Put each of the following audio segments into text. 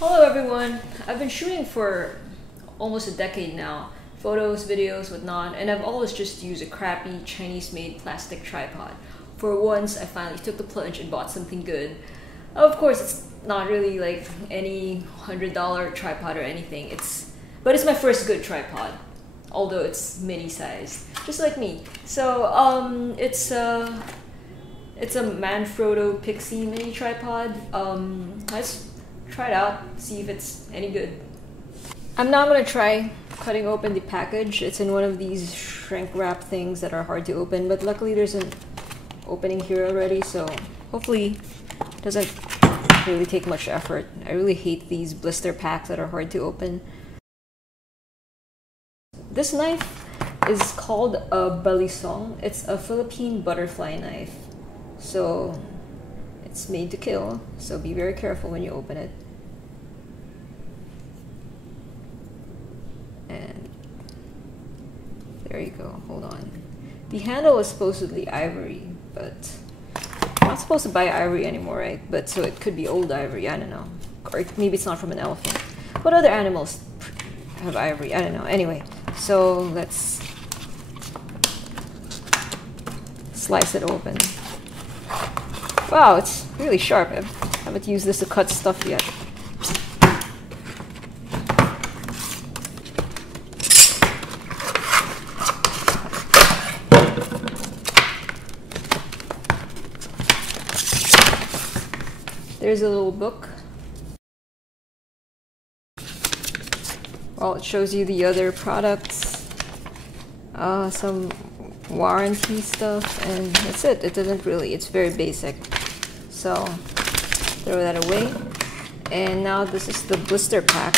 Hello everyone! I've been shooting for almost a decade now. Photos, videos, whatnot, and I've always just used a crappy Chinese-made plastic tripod. For once, I finally took the plunge and bought something good. Of course, it's not really like any $100 tripod or anything. But it's my first good tripod, although it's mini-sized, just like me. So it's a Manfrotto Pixi mini tripod. Let's try it out, see if it's any good. I'm now gonna try cutting open the package. It's in one of these shrink wrap things that are hard to open, but luckily there's an opening here already, so hopefully it doesn't really take much effort. I really hate these blister packs that are hard to open. This knife is called a balisong. It's a Philippine butterfly knife. So it's made to kill, so be very careful when you open it. And there you go, hold on. The handle is supposedly ivory, but I'm not supposed to buy ivory anymore, right? But so it could be old ivory, I don't know. Or maybe it's not from an elephant. What other animals have ivory? I don't know. Anyway, so let's slice it open. Wow, it's really sharp. I haven't used this to cut stuff yet. There's a little book. Well, it shows you the other products, some warranty stuff, and that's it. It doesn't really, it's very basic. So throw that away. And now this is the blister pack.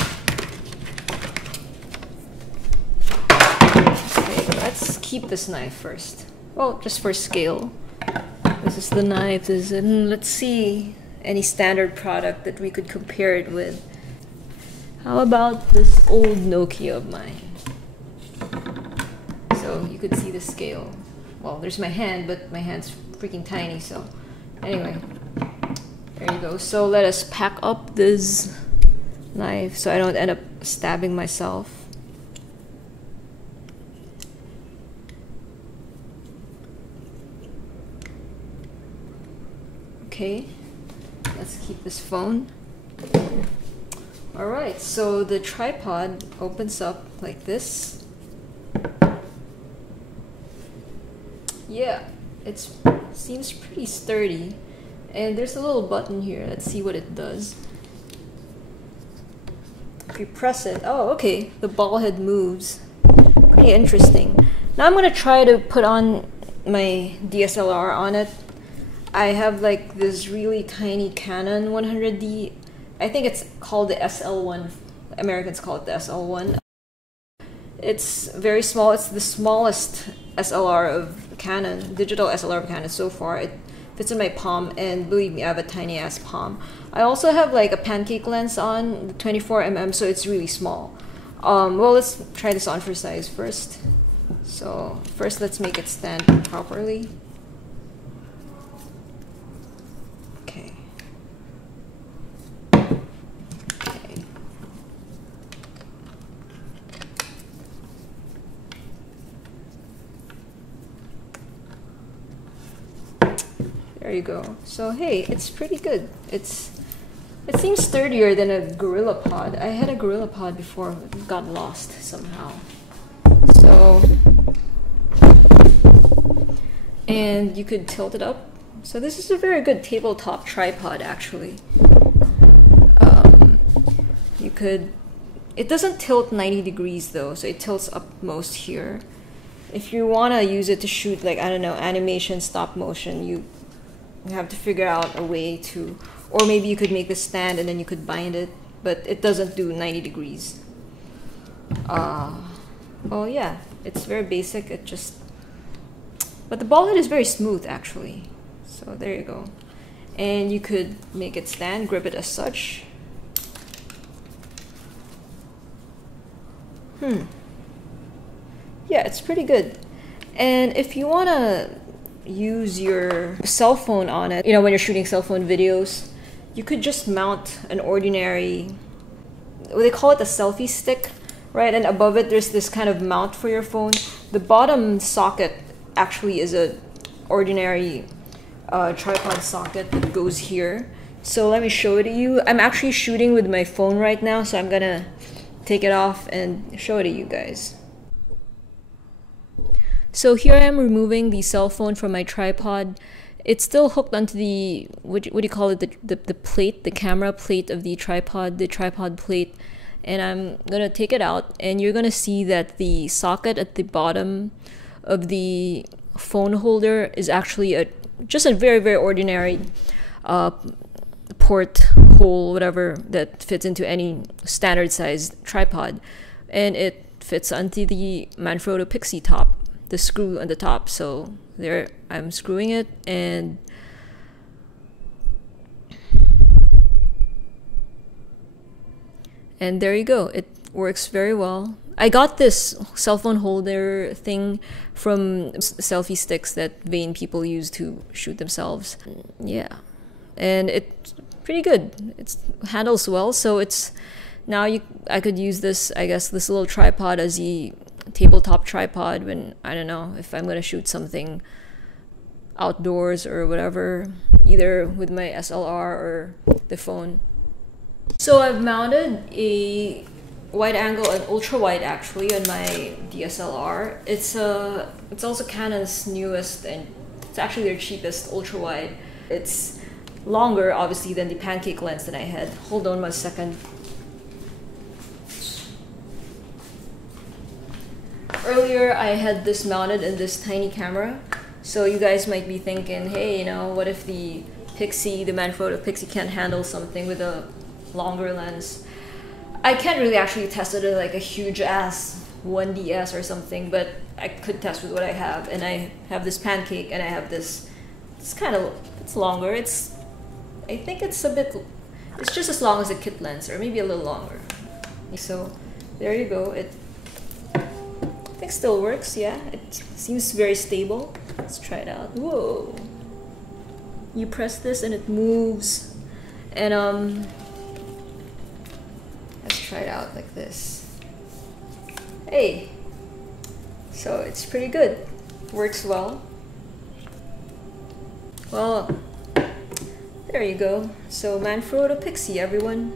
Okay, let's keep this knife first. Well, just for scale. This is the knife. Let's see any standard product that we could compare it with. How about this old Nokia of mine? So you could see the scale. Well, there's my hand, but my hand's freaking tiny, so anyway, there you go. So let us pack up this knife so I don't end up stabbing myself. Okay, let's keep this phone. Alright, so the tripod opens up like this. Yeah, it seems pretty sturdy. And there's a little button here. Let's see what it does. If you press it, oh, okay, the ball head moves. Pretty interesting. Now I'm gonna try to put on my DSLR on it. I have like this really tiny Canon 100D. I think it's called the SL1. Americans call it the SL1. It's very small. It's the smallest SLR of Canon, digital SLR of Canon so far. It fits in my palm, and believe me, I have a tiny ass palm. I also have like a pancake lens on, the 24mm, so it's really small. Well, let's try this on for size first. So first, let's make it stand properly. Okay. There you go. So hey, it's pretty good. It seems sturdier than a Gorilla Pod. I had a Gorilla Pod before, but it got lost somehow. So, and you could tilt it up. So this is a very good tabletop tripod, actually. It doesn't tilt 90 degrees though, so it tilts up most here. If you want to use it to shoot, like, I don't know, animation, stop motion, you have to figure out a way to, or maybe you could make the stand and then you could bind it, but it doesn't do 90 degrees. Well, yeah, it's very basic. But the ball head is very smooth, actually. So there you go. And you could make it stand, grip it as such. Yeah, it's pretty good. And if you want to use your cell phone on it, you know, when you're shooting cell phone videos, you could just mount an ordinary they call it a selfie stick, right? And above it, there's this kind of mount for your phone. The bottom socket actually is a ordinary tripod socket that goes here. So let me show it to you. I'm actually shooting with my phone right now, so I'm gonna take it off and show it to you guys. So here I am removing the cell phone from my tripod. It's still hooked onto the, what do you call it, the plate, the camera plate of the tripod plate. And I'm gonna take it out, and you're gonna see that the socket at the bottom of the phone holder is actually just a very, very ordinary port hole, whatever, that fits into any standard sized tripod. And it fits onto the Manfrotto Pixi top, the screw on the top. So there, I'm screwing it, and there you go. It works very well. I got this cell phone holder thing from selfie sticks that vain people use to shoot themselves. Yeah, and it's pretty good. It handles well, so it's now I could use this, I guess, this little tripod as a tabletop tripod when, I don't know, if I'm gonna shoot something outdoors or whatever, either with my SLR or the phone. So I've mounted a wide angle and ultra wide actually on my DSLR. It's also Canon's newest, and it's actually their cheapest ultra wide. It's longer obviously than the pancake lens that I had. Hold on one second. Earlier I had this mounted in this tiny camera, so you guys might be thinking, hey, you know, what if the Manfrotto Pixi can't handle something with a longer lens? I can't really actually test it at like a huge ass 1DS or something, but I could test with what I have. And I have this pancake, and I have this, it's longer. I think it's just as long as a kit lens, or maybe a little longer. So there you go. I think still works, yeah. It seems very stable. Let's try it out. Whoa. You press this and it moves. And let's try it out like this. Hey. So it's pretty good. Works well. Well, there you go. So Manfrotto Pixi, everyone.